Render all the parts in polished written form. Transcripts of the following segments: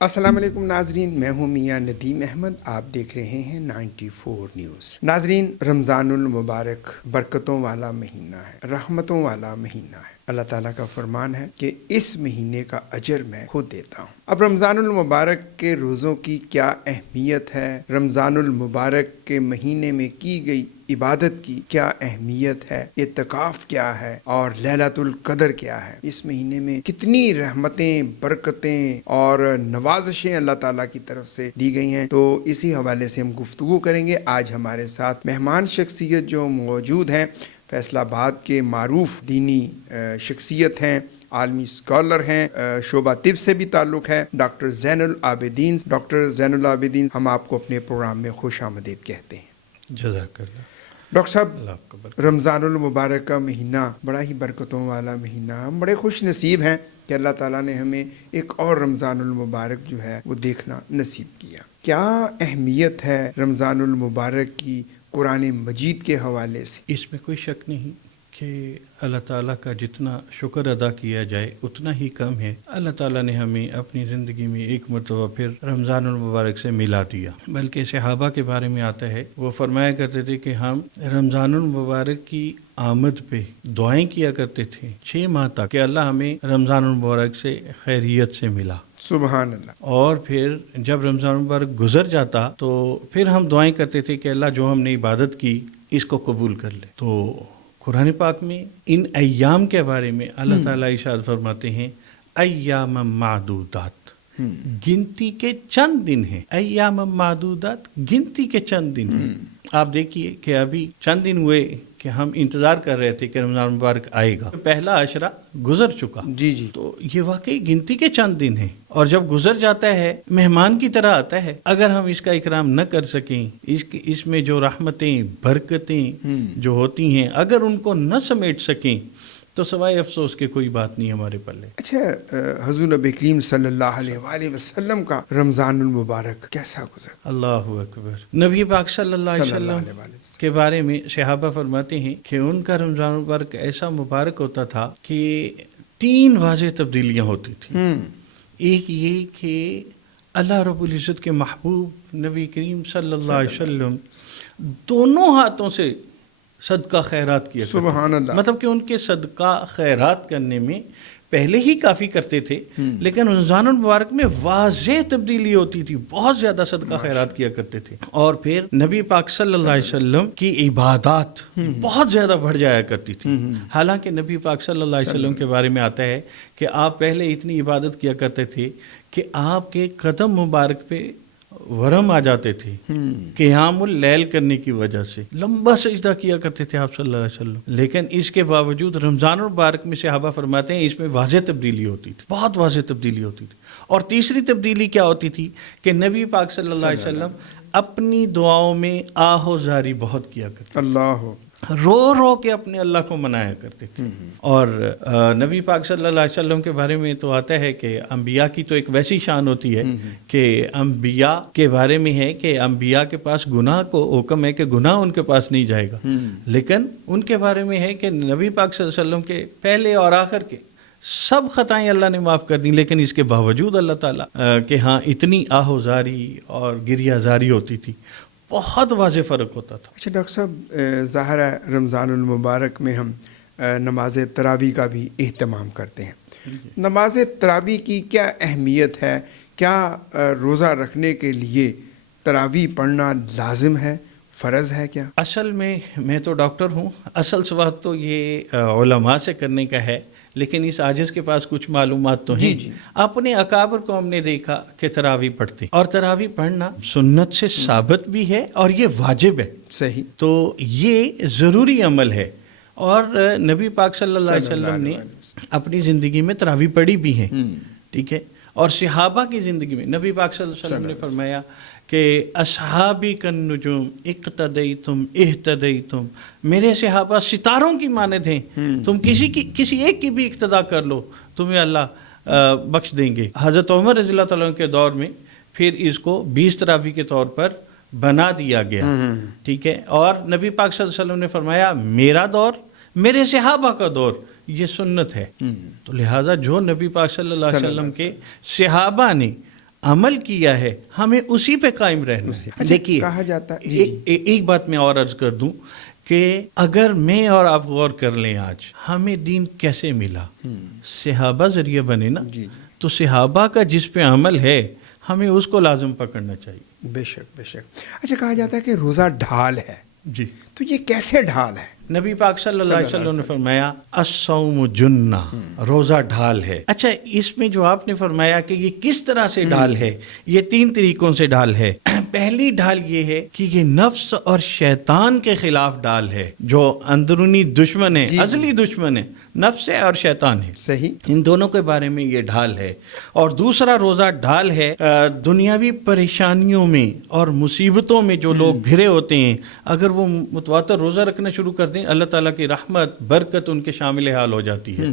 السلام علیکم ناظرین، میں ہوں میاں ندیم احمد، آپ دیکھ رہے ہیں 94 نیوز۔ ناظرین، رمضان المبارک برکتوں والا مہینہ ہے، رحمتوں والا مہینہ ہے۔ اللہ تعالیٰ کا فرمان ہے کہ اس مہینے کا اجر میں خود دیتا ہوں۔ اب رمضان المبارک کے روزوں کی کیا اہمیت ہے، رمضان المبارک کے مہینے میں کی گئی عبادت کی کیا اہمیت ہے، اعتکاف کیا ہے اور لیلۃ القدر کیا ہے، اس مہینے میں کتنی رحمتیں، برکتیں اور نوازشیں اللہ تعالیٰ کی طرف سے دی گئی ہیں، تو اسی حوالے سے ہم گفتگو کریں گے۔ آج ہمارے ساتھ مہمان شخصیت جو موجود ہیں، فیصل آباد کے معروف دینی شخصیت ہیں، عالمی اسکالر ہیں، شعبہ طب سے بھی تعلق ہے، ڈاکٹر زین العابدین۔ ڈاکٹر زین العابدین، ہم آپ کو اپنے پروگرام میں خوش آمدید کہتے ہیں۔ جزاک اللہ۔ ڈاکٹر صاحب، رمضان المبارک کا مہینہ بڑا ہی برکتوں والا مہینہ، ہم بڑے خوش نصیب ہیں کہ اللہ تعالیٰ نے ہمیں ایک اور رمضان المبارک جو ہے وہ دیکھنا نصیب کیا۔ کیا اہمیت ہے رمضان المبارک کی قرآن مجید کے حوالے سے؟ اس میں کوئی شک نہیں کہ اللہ تعالیٰ کا جتنا شکر ادا کیا جائے اتنا ہی کم ہے۔ اللہ تعالیٰ نے ہمیں اپنی زندگی میں ایک مرتبہ پھر رمضان المبارک سے ملا دیا، بلکہ صحابہ کے بارے میں آتا ہے، وہ فرمایا کرتے تھے کہ ہم رمضان المبارک کی آمد پہ دعائیں کیا کرتے تھے 6 ماہ تک کہ اللہ ہمیں رمضان المبارک سے خیریت سے ملا۔ سبحان اللہ۔ اور پھر جب رمضان مبارک گزر جاتا تو پھر ہم دعائیں کرتے تھے کہ اللہ جو ہم نے عبادت کی اس کو قبول کر لے۔ تو قرآن پاک میں ان ایام کے بارے میں اللہ تعالیٰ ارشاد فرماتے ہیں ایام معدودات، گنتی کے چند دن ہیں۔ ایام معدودات، گنتی کے چند دن ہیں۔ آپ دیکھیے کہ ابھی چند دن ہوئے کہ ہم انتظار کر رہے تھے کہ رمضان مبارک آئے گا، پہلا عشرہ گزر چکا۔ جی جی، تو یہ واقعی گنتی کے چند دن ہیں، اور جب گزر جاتا ہے مہمان کی طرح آتا ہے۔ اگر ہم اس کا اکرام نہ کر سکیں، اس میں جو رحمتیں، برکتیں جو ہوتی ہیں، اگر ان کو نہ سمیٹ سکیں تو سوائے افسوس کے کوئی بات نہیں ہمارے پلے۔ اچھا، حضور نبی کریم صلی اللہ علیہ وآلہ وسلم کا رمضان المبارک کیسا گزرا؟ اللہ اکبر۔ نبی پاک صلی اللہ علیہ وسلم کے بارے میں صحابہ فرماتے ہیں کہ ان کا رمضان مبارک ایسا مبارک ہوتا تھا کہ 3 واضح تبدیلیاں ہوتی تھیں۔ ایک یہ کہ اللہ رب العزت کے محبوب نبی کریم صلی اللہ علیہ وسلم دونوں ہاتھوں سے صدقہ خیرات کیا کرتے، سبحان اللہ، مطلب کہ ان کے صدقہ خیرات کرنے میں پہلے ہی کافی کرتے تھے، لیکن رمضان المبارک میں واضح تبدیلی ہوتی تھی، بہت زیادہ صدقہ خیرات کیا کرتے تھے۔ اور پھر نبی پاک صلی اللہ علیہ وسلم کی عبادات بہت زیادہ بڑھ جایا کرتی تھی۔ حالانکہ نبی پاک صلی اللہ علیہ وسلم کے بارے میں آتا ہے کہ آپ پہلے اتنی عبادت کیا کرتے تھے کہ آپ کے قدم مبارک پہ ورم آ جاتے تھے قیام اللیل کرنے کی وجہ سے، لمبا سجدہ کیا کرتے تھے آپ صلی اللہ علیہ وسلم۔ لیکن اس کے باوجود رمضان المبارک میں صحابہ فرماتے ہیں اس میں واضح تبدیلی ہوتی تھی، بہت واضح تبدیلی ہوتی تھی۔ اور تیسری تبدیلی کیا ہوتی تھی کہ نبی پاک صلی اللہ علیہ وسلم اپنی دعاؤں میں آہ و زاری بہت کیا کرتے، اللہ، رو رو کے اپنے اللہ کو منایا کرتے تھے۔ اور نبی پاک صلی اللہ علیہ وسلم کے بارے میں تو آتا ہے کہ انبیاء کی تو ایک ویسی شان ہوتی ہے کہ انبیاء کے بارے میں ہے کہ انبیاء کے پاس گناہ کو حکم ہے کہ گناہ ان کے پاس نہیں جائے گا، لیکن ان کے بارے میں ہے کہ نبی پاک صلی اللہ علیہ وسلم کے پہلے اور آخر کے سب خطائیں اللہ نے معاف کر دیں، لیکن اس کے باوجود اللہ تعالیٰ کہ ہاں اتنی آہ و زاری اور گریہ زاری ہوتی تھی، بہت واضح فرق ہوتا تھا۔ اچھا ڈاکٹر صاحب، ظاہر ہے رمضان المبارک میں ہم نماز تراویح کا بھی اہتمام کرتے ہیں۔ نماز تراویح کی کیا اہمیت ہے؟ کیا روزہ رکھنے کے لیے تراویح پڑھنا لازم ہے، فرض ہے کیا؟ اصل میں تو ڈاکٹر ہوں، اصل سوال تو یہ علماء سے کرنے کا ہے، لیکن اس عاجز کے پاس کچھ معلومات تو ہیں۔ جی۔ اپنے اکابر کو ہم نے دیکھا کہ تراویح پڑھتے، اور تراویح پڑھنا سنت سے ثابت بھی ہے اور یہ واجب ہے، صحیح، تو یہ ضروری عمل ہے۔ اور نبی پاک صلی اللہ علیہ وسلم نے اپنی زندگی میں تراویح پڑھی بھی ہیں، ٹھیک ہے۔ اور صحابہ کی زندگی میں نبی پاک صلی اللہ علیہ وسلم نے فرمایا کہ اصحابی کالنجوم اقتدیتم اہتدیتم، میرے صحابہ ستاروں کی مانند ہیں، تم کسی ایک کی بھی اقتدا کر لو تمہیں اللہ بخش دیں گے۔ حضرت عمر رضی اللہ تعالیٰ کے دور میں پھر اس کو 20 تراویح کے طور پر بنا دیا گیا، ٹھیک ہے۔ اور نبی پاک صلی اللہ علیہ وسلم نے فرمایا میرا دور، میرے صحابہ کا دور یہ سنت ہے، تو لہٰذا جو نبی پاک صلی اللہ علیہ وسلم کے صحابہ نے عمل کیا ہے ہمیں اسی پہ قائم رہنا ہے. اچھا، دیکھیے کہا جاتا ہے ایک بات میں اور عرض کر دوں کہ اگر میں اور آپ غور کر لیں آج ہمیں دین کیسے ملا، صحابہ ذریعہ بنے نا، تو صحابہ کا جس پہ عمل ہے ہمیں اس کو لازم پکڑنا چاہیے. بے شک بے شک. اچھا، کہا جاتا ہے کہ روزہ ڈھال ہے، جی، تو یہ کیسے ڈھال ہے؟ نبی پاک صلی اللہ علیہ وسلم نے فرمایا الصوم جنہ، روزہ ڈھال ہے. اچھا، اس میں جو آپ نے فرمایا کہ یہ کس طرح سے ڈھال ہے، یہ 3 طریقوں سے ڈھال ہے. پہلی ڈھال یہ ہے کہ یہ نفس اور شیطان کے خلاف ڈھال ہے، جو اندرونی دشمن ہے، ازلی دشمن ہے، نفس ہے اور شیطان ہے. صحیح. ان دونوں کے بارے میں یہ ڈھال ہے. اور دوسرا روزہ ڈھال ہے دنیاوی پریشانیوں میں اور مصیبتوں میں جو لوگ گھرے ہوتے ہیں، اگر وہ متواتر روزہ رکھنا شروع کر دیں، اللہ تعالیٰ کی رحمت برکت ان کے شامل حال ہو جاتی ہے،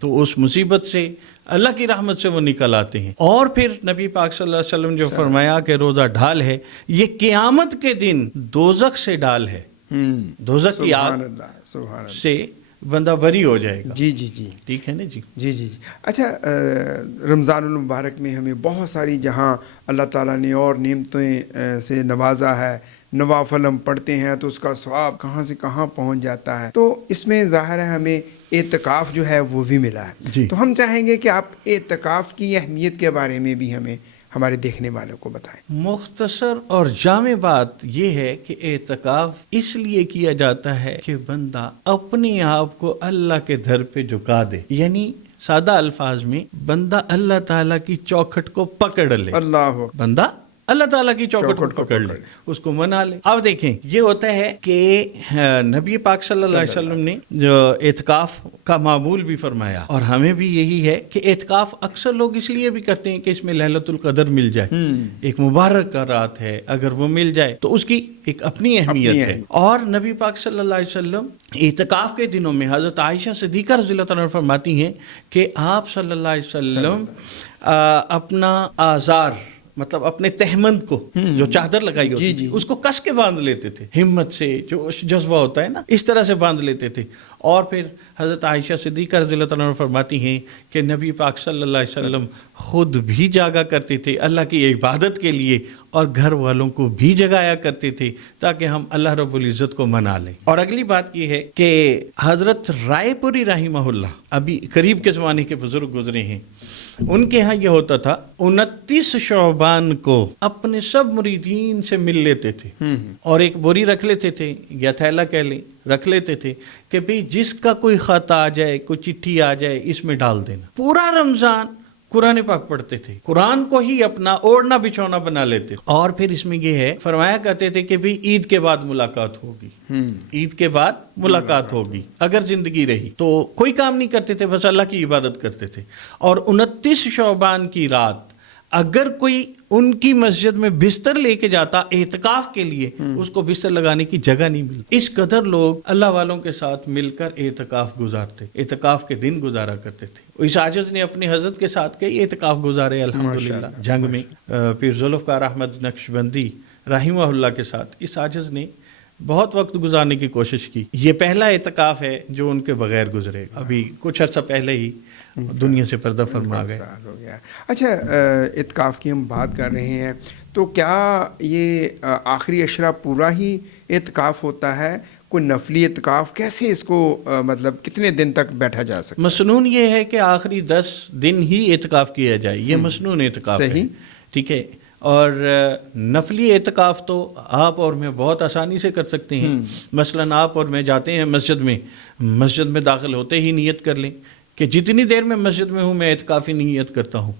تو اس مصیبت سے اللہ کی رحمت سے وہ نکل آتے ہیں. اور پھر نبی پاک صلی اللہ علیہ وسلم جو فرمایا کہ روزہ ڈھال ہے، یہ قیامت کے دن دوزخ سے ڈھال ہے، دوزخ کی آگ سے بندہ بری ہو جائے گا. جی جی جی، ٹھیک ہے نا جی. جی جی جی. اچھا، رمضان المبارک میں ہمیں بہت ساری جہاں اللہ تعالیٰ نے اور نعمتیں سے نوازا ہے، نوافل ہم پڑھتے ہیں تو اس کا ثواب کہاں سے کہاں پہنچ جاتا ہے، تو اس میں ظاہر ہے ہمیں اعتکاف جو ہے وہ بھی ملا ہے. جی. تو ہم چاہیں گے کہ آپ اعتکاف کی اہمیت کے بارے میں بھی ہمیں ہمارے دیکھنے والوں کو بتائیں. مختصر اور جامع بات یہ ہے کہ اعتکاف اس لیے کیا جاتا ہے کہ بندہ اپنے آپ کو اللہ کے در پہ جھکا دے، یعنی سادہ الفاظ میں بندہ اللہ تعالیٰ کی چوکھٹ کو پکڑ لے. اللہ بندہ اللہ تعالیٰ کی چوکھٹ کو پکڑ لے، اس کو منا لے. اب دیکھیں، یہ ہوتا ہے کہ نبی پاک صلی اللہ علیہ وسلم نے جو اعتکاف کا معمول بھی فرمایا، اور ہمیں بھی یہی ہے کہ اعتکاف اکثر لوگ اس لیے بھی کرتے ہیں کہ اس میں لیلۃ القدر مل جائے، ایک مبارک کا رات ہے، اگر وہ مل جائے تو اس کی ایک اپنی اہمیت ہے. اور نبی پاک صلی اللہ علیہ وسلم اعتکاف کے دنوں میں حضرت عائشہ صدیقہ رضی اللہ تعالیٰ عنہا فرماتی ہیں کہ آپ صلی اللہ علیہ وسلم اپنا آزار، مطلب اپنے تہمند کو، جو چادر لگائی ہوتی تھی، اس کو کس کے باندھ لیتے تھے، ہمت سے، جو جذبہ ہوتا ہے نا، اس طرح سے باندھ لیتے تھے. اور پھر حضرت عائشہ صدیقہ رضی اللہ تعالیٰ عنہ فرماتی ہیں کہ نبی پاک صلی اللہ علیہ وسلم خود بھی جاگا کرتے تھے اللہ کی عبادت کے لیے، اور گھر والوں کو بھی جگایا کرتے تھے تاکہ ہم اللہ رب العزت کو منا لیں. اور اگلی بات یہ ہے کہ حضرت رائے پوری رحمہ اللہ، ابھی قریب کے زمانے کے بزرگ گزرے ہیں، ان کے ہاں یہ ہوتا تھا 29 شعبان کو اپنے سب مریدین سے مل لیتے تھے، اور ایک بوری رکھ لیتے تھے یا تھیلا کہہ لیں، رکھ لیتے تھے کہ بھئی جس کا کوئی خط آ جائے، کوئی چٹھی آ جائے، اس میں ڈال دینا. پورا رمضان قرآن پاک پڑھتے تھے، قرآن کو ہی اپنا اوڑھنا بچھونا بنا لیتے. اور پھر اس میں یہ ہے، فرمایا کرتے تھے کہ بھی عید کے بعد ملاقات ہوگی، عید کے بعد ملاقات ہوگی، اگر زندگی رہی تو کوئی کام نہیں کرتے تھے، بس اللہ کی عبادت کرتے تھے. اور 29 شعبان کی رات اگر کوئی ان کی مسجد میں بستر لے کے جاتا اعتکاف کے لیے، اس کو بستر لگانے کی جگہ نہیں ملتی. اس قدر لوگ اللہ والوں کے ساتھ مل کر اعتکاف گزارتے، اعتکاف کے دن گزارا کرتے تھے. اس عاجز نے اپنی حضرت کے ساتھ کئی اعتکاف گزارے الحمدللہ. جنگ میں پیر ذوالفقار احمد نقشبندی رحمہ اللہ کے ساتھ اس عاجز نے بہت وقت گزارنے کی کوشش کی. یہ پہلا اعتکاف ہے جو ان کے بغیر گزرے. ابھی کچھ عرصہ پہلے ہی دنیا سے پردہ فرما گئے. اچھا، اعتکاف کی ہم بات کر رہے ہیں، تو کیا یہ آخری عشرہ پورا ہی اعتکاف ہوتا ہے؟ کوئی نفلی اعتکاف کیسے اس کو مطلب کتنے دن تک بیٹھا جا سکتا ہے؟ مسنون یہ ہے کہ آخری 10 دن ہی اعتکاف کیا جائے، یہ مسنون اعتکاف ہے. ٹھیک ہے. اور نفلی اعتکاف تو آپ اور میں بہت آسانی سے کر سکتے ہیں. مثلا آپ اور میں جاتے ہیں مسجد میں داخل ہوتے ہی نیت کر لیں کہ جتنی دیر میں مسجد میں ہوں میں اعتکاف کی نیت کرتا ہوں.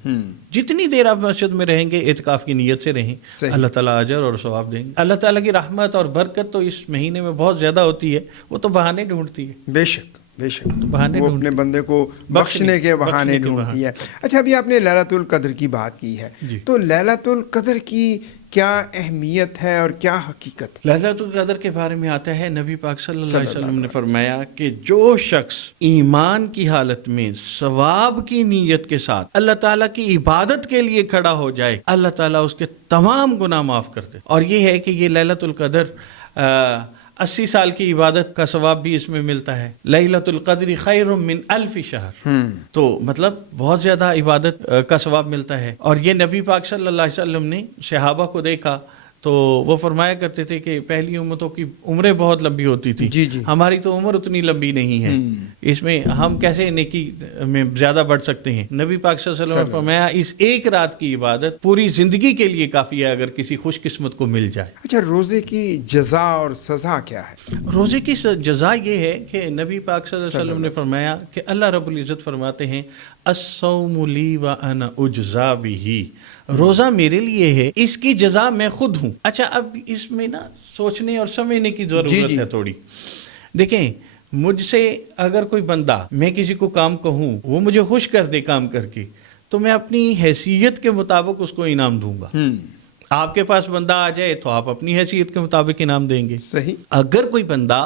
جتنی دیر آپ مسجد میں رہیں گے اعتکاف کی نیت سے رہیں، اللہ تعالیٰ اجر اور ثواب دیں گے. اللہ تعالیٰ کی رحمت اور برکت تو اس مہینے میں بہت زیادہ ہوتی ہے، وہ تو بہانے ڈھونڈتی ہے. بے شک بے شک، وہ اپنے بندے کو بخشنے کے بہانے ڈھونڈتی ہے. اچھا، ابھی آپ نے لیلۃ القدر کی بات کی ہے، تو لیلۃ القدر کی کیا اہمیت ہے اور کیا حقیقت؟ لیلۃ القدر کے بارے میں آتا ہے، نبی پاک صلی اللہ علیہ وسلم نے فرمایا کہ جو شخص ایمان کی حالت میں ثواب کی نیت کے ساتھ اللہ تعالیٰ کی عبادت کے لیے کھڑا ہو جائے، اللہ تعالیٰ اس کے تمام گناہ معاف کر دے. اور یہ ہے کہ یہ لیلۃ القدر 80 سال کی عبادت کا ثواب بھی اس میں ملتا ہے. لیلۃ القدر خیر من الف شہر. تو مطلب بہت زیادہ عبادت کا ثواب ملتا ہے. اور یہ نبی پاک صلی اللہ علیہ وسلم نے صحابہ کو دیکھا تو وہ فرمایا کرتے تھے کہ پہلی امتوں کی عمریں بہت لمبی ہوتی تھی. جی جی. ہماری تو عمر اتنی لمبی نہیں ہے. اس میں ہم کیسے نیکی میں زیادہ بڑھ سکتے ہیں. نبی پاک صلی اللہ علیہ وسلم نے فرمایا اس ایک رات کی عبادت پوری زندگی کے لیے کافی ہے اگر کسی خوش قسمت کو مل جائے. اچھا، روزے کی جزا اور سزا کیا ہے؟ روزے کی جزا یہ ہے کہ نبی پاک صلی اللہ علیہ وسلم نے فرمایا کہ اللہ رب العزت فرماتے ہیں الصوم لی وانا اجزا بہ. روزہ میرے لیے ہے، اس کی جزا میں خود ہوں. اچھا، اب اس میں نا سوچنے اور سمجھنے کی ضرورت ہے تھوڑی. دیکھیں، مجھ سے اگر کوئی بندہ، میں کسی کو کام کہوں، وہ مجھے خوش کر دے کام کر کے، تو میں اپنی حیثیت کے مطابق اس کو انعام دوں گا. آپ کے پاس بندہ آ جائے تو آپ اپنی حیثیت کے مطابق انعام دیں گے. صحیح. اگر کوئی بندہ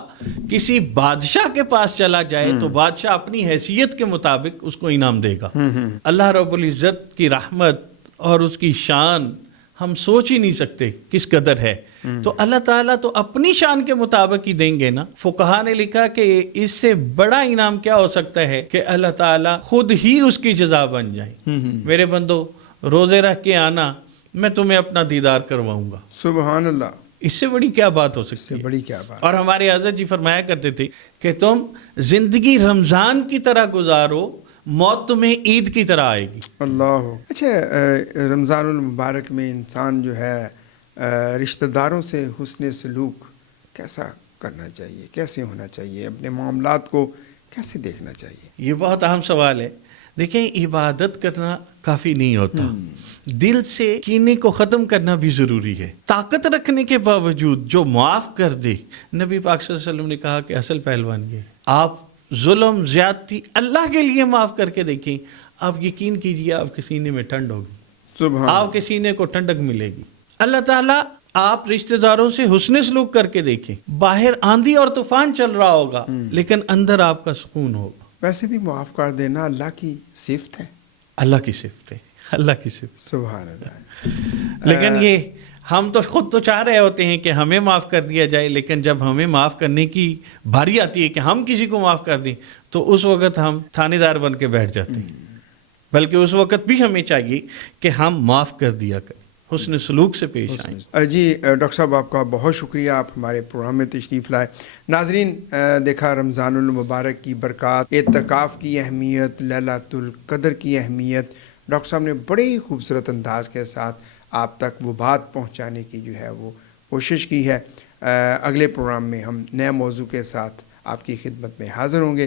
کسی بادشاہ کے پاس چلا جائے تو بادشاہ اپنی حیثیت کے مطابق اس کو انعام دے گا. اللہ رب العزت کی رحمت اور اس کی شان ہم سوچ ہی نہیں سکتے کس قدر ہے. تو اللہ تعالیٰ تو اپنی شان کے مطابق ہی دیں گے نا. فقہا نے لکھا کہ اس سے بڑا انعام کیا ہو سکتا ہے کہ اللہ تعالیٰ خود ہی اس کی جزا بن جائے. میرے بندو، روزے رکھ کے آنا، میں تمہیں اپنا دیدار کرواؤں گا. سبحان اللہ. اس سے بڑی کیا بات ہو سکتی ہے؟ بڑی کیا بات. اور ہمارے حضرت جی فرمایا کرتے تھے کہ تم زندگی رمضان کی طرح گزارو، موت تمہیں عید کی طرح آئے گی. اللہ. اچھا، رمضان المبارک میں انسان جو ہے رشتہ داروں سے حسن سلوک کیسا کرنا چاہیے، کیسے ہونا چاہیے، اپنے معاملات کو کیسے دیکھنا چاہیے؟ یہ بہت اہم سوال ہے. دیکھیں، عبادت کرنا کافی نہیں ہوتا، دل سے کینے کو ختم کرنا بھی ضروری ہے. طاقت رکھنے کے باوجود جو معاف کر دے، نبی پاک صلی اللہ علیہ وسلم نے کہا کہ اصل پہلوان یہ ہے. آپ ظلم زیادتی اللہ کے لیے معاف کر کے دیکھیں، آپ یقین کیجئے آپ کے سینے میں ٹھنڈ ہوگی. سبحان. آپ کے سینے کو ٹھنڈک ملے گی. اللہ تعالیٰ آپ رشتہ داروں سے حسن سلوک کر کے دیکھیں، باہر آندھی اور طوفان چل رہا ہوگا لیکن اندر آپ کا سکون ہوگا. ویسے بھی معاف کر دینا اللہ کی صفت ہے. اللہ کی صفت ہے، اللہ کی صفت. سبحان اللہ. لیکن یہ ہم تو خود تو چاہ رہے ہوتے ہیں کہ ہمیں معاف کر دیا جائے، لیکن جب ہمیں معاف کرنے کی باری آتی ہے کہ ہم کسی کو معاف کر دیں تو اس وقت ہم تھانے دار بن کے بیٹھ جاتے ہیں. بلکہ اس وقت بھی ہمیں چاہیے کہ ہم معاف کر دیا کریں، حسن سلوک سے پیش آئیں. جی ڈاکٹر صاحب، آپ کا بہت شکریہ، آپ ہمارے پروگرام میں تشریف لائے. ناظرین، دیکھا رمضان المبارک کی برکات، اعتکاف کی اہمیت، لیلۃ القدر کی اہمیت. ڈاکٹر صاحب نے بڑے ہی خوبصورت انداز کے ساتھ آپ تک وہ بات پہنچانے کی جو ہے وہ کوشش کی ہے. اگلے پروگرام میں ہم نئے موضوع کے ساتھ آپ کی خدمت میں حاضر ہوں گے.